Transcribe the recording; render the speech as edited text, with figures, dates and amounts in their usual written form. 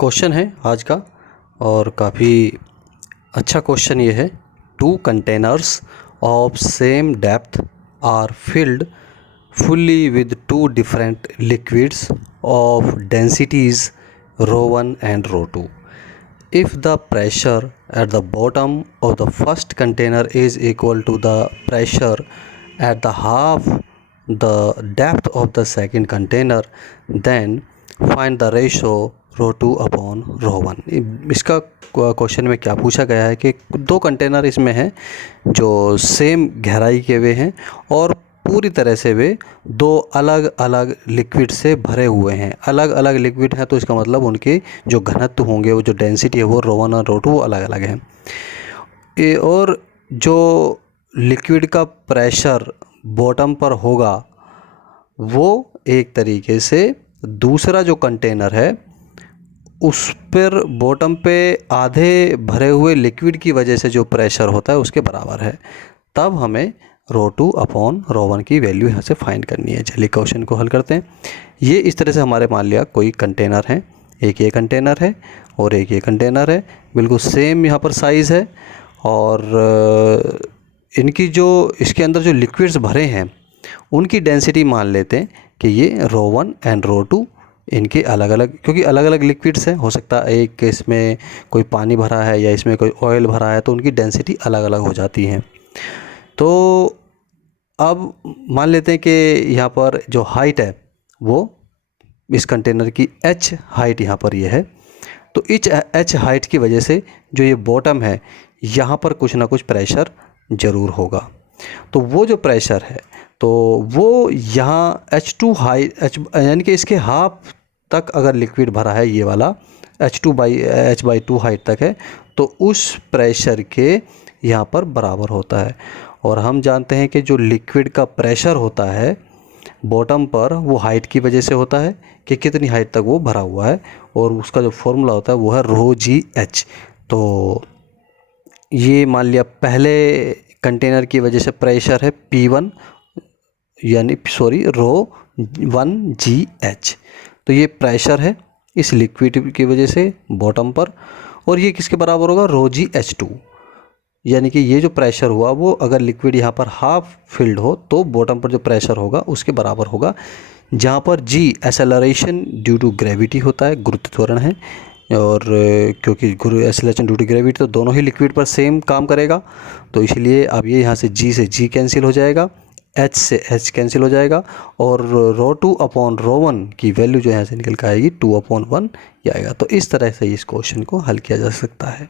Question है आज का और काफ़ी अच्छा क्वेश्चन ये है। Two containers of same depth are filled fully with two different liquids of densities rho 1 and rho 2. If the pressure at the bottom of the first container is equal to the pressure at the half the depth of the second container, then find the ratio rho 2 upon rho 1। इसका question में क्या पूछा गया है कि दो container इसमें हैं जो सेम गहराई के वे हैं और पूरी तरह से वे दो अलग अलग लिक्विड से भरे हुए हैं। अलग अलग लिक्विड हैं तो इसका मतलब उनके जो घनत्व होंगे, वो जो डेंसिटी है, वो रो 1 और रो 2 अलग अलग हैं। और जो लिक्विड का प्रेशर बॉटम पर होगा वो एक तरीके से दूसरा जो कंटेनर है उस पर बॉटम पे आधे भरे हुए लिक्विड की वजह से जो प्रेशर होता है उसके बराबर है। तब हमें रो 2 अपॉन रो 1 की वैल्यू यहाँ से फाइंड करनी है। चलिए क्वेश्चन को हल करते हैं। ये इस तरह से हमारे मान लिया कोई कंटेनर है, एक ये कंटेनर है और एक ये कंटेनर है, बिल्कुल सेम यहाँ पर साइज़ है और इनकी जो इसके अंदर जो लिक्विड्स भरे हैं उनकी डेंसिटी मान लेते हैं कि ये रो 1 एंड रो 2 इनके अलग अलग, क्योंकि अलग अलग लिक्विड्स हैं, हो सकता है एक इसमें कोई पानी भरा है या इसमें कोई ऑयल भरा है तो उनकी डेंसिटी अलग अलग हो जाती हैं। तो अब मान लेते हैं कि यहाँ पर जो हाइट है वो इस कंटेनर की h हाइट यहाँ पर ये है। तो h हाइट की वजह से जो ये बॉटम है यहाँ पर कुछ ना कुछ प्रेशर ज़रूर होगा। तो वो जो प्रेशर है तो वो यहाँ H2 हाइट यानी कि इसके हाफ तक अगर लिक्विड भरा है, ये वाला H/2 हाइट तक है, तो उस प्रेशर के यहाँ पर बराबर होता है। और हम जानते हैं कि जो लिक्विड का प्रेशर होता है बॉटम पर वो हाइट की वजह से होता है कि कितनी हाइट तक वो भरा हुआ है, और उसका जो फॉर्मूला होता है वो है रो जी एच। तो ये मान लिया पहले कंटेनर की वजह से प्रेशर है P1 यानी रो 1 जी एच। तो ये प्रेशर है इस लिक्विड की वजह से बॉटम पर, और ये किसके बराबर होगा, रो जी H2। यानी कि ये जो प्रेशर हुआ वो अगर लिक्विड यहाँ पर हाफ फिल्ड हो तो बॉटम पर जो प्रेशर होगा उसके बराबर होगा, जहाँ पर जी एसेलरेशन ड्यू टू ग्रेविटी होता है, गुरुत्व त्वरण है। और क्योंकि एसेलरेशन ड्यू टू ग्रेविटी तो दोनों ही लिक्विड पर सेम काम करेगा, तो इसलिए अब ये यहाँ से जी कैंसिल हो जाएगा, एच से एच कैंसिल हो जाएगा, और रो 2 अपॉन रो 1 की वैल्यू जो यहाँ से निकल कर आएगी 2/1 ये आएगा। तो इस तरह से इस क्वेश्चन को हल किया जा सकता है।